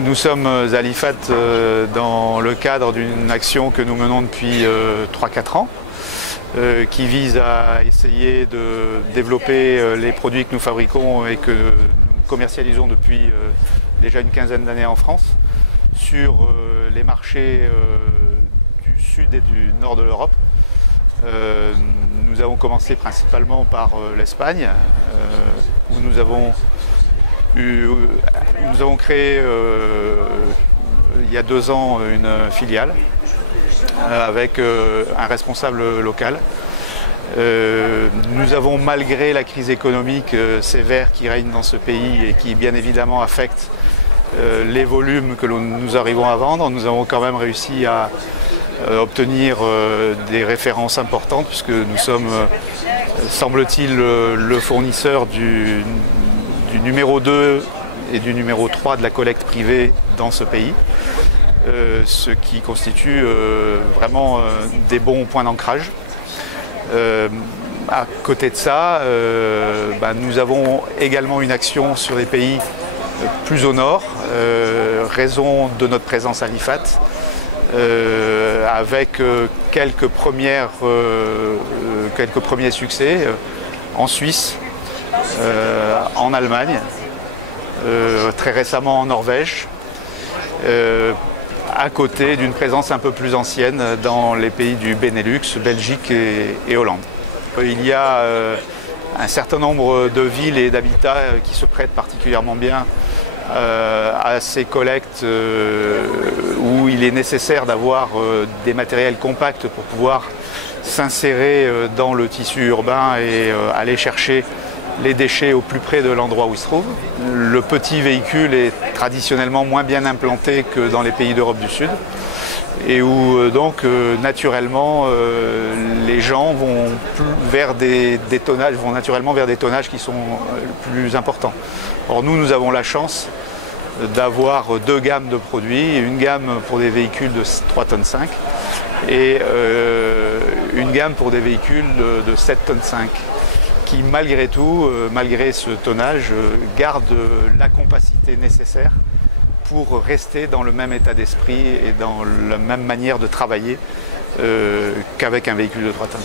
Nous sommes à l'IFAT dans le cadre d'une action que nous menons depuis 3-4 ans qui vise à essayer de développer les produits que nous fabriquons et que nous commercialisons depuis déjà une quinzaine d'années en France sur les marchés du sud et du nord de l'Europe. Nous avons commencé principalement par l'Espagne où nous avons créé il y a 2 ans une filiale avec un responsable local. Nous avons, malgré la crise économique sévère qui règne dans ce pays et qui bien évidemment affecte les volumes que nous arrivons à vendre, nous avons quand même réussi à obtenir des références importantes puisque nous sommes, semble-t-il, le fournisseur du numéro 2 et du numéro 3 de la collecte privée dans ce pays, ce qui constitue vraiment des bons points d'ancrage. À côté de ça, nous avons également une action sur les pays plus au nord, raison de notre présence à l'IFAT, avec quelques premiers succès en Suisse, en Allemagne, très récemment en Norvège, à côté d'une présence un peu plus ancienne dans les pays du Benelux, Belgique et Hollande. Il y a un certain nombre de villes et d'habitats qui se prêtent particulièrement bien à ces collectes où il est nécessaire d'avoir des matériels compacts pour pouvoir s'insérer dans le tissu urbain et aller chercher les déchets au plus près de l'endroit où ils se trouvent. Le petit véhicule est traditionnellement moins bien implanté que dans les pays d'Europe du Sud et où donc naturellement les gens vont naturellement vers des tonnages qui sont plus importants. Or nous avons la chance d'avoir 2 gammes de produits, une gamme pour des véhicules de 3,5 tonnes et une gamme pour des véhicules de 7,5 tonnes qui malgré tout, malgré ce tonnage, garde la compacité nécessaire pour rester dans le même état d'esprit et dans la même manière de travailler qu'avec un véhicule de 3,5 tonnes.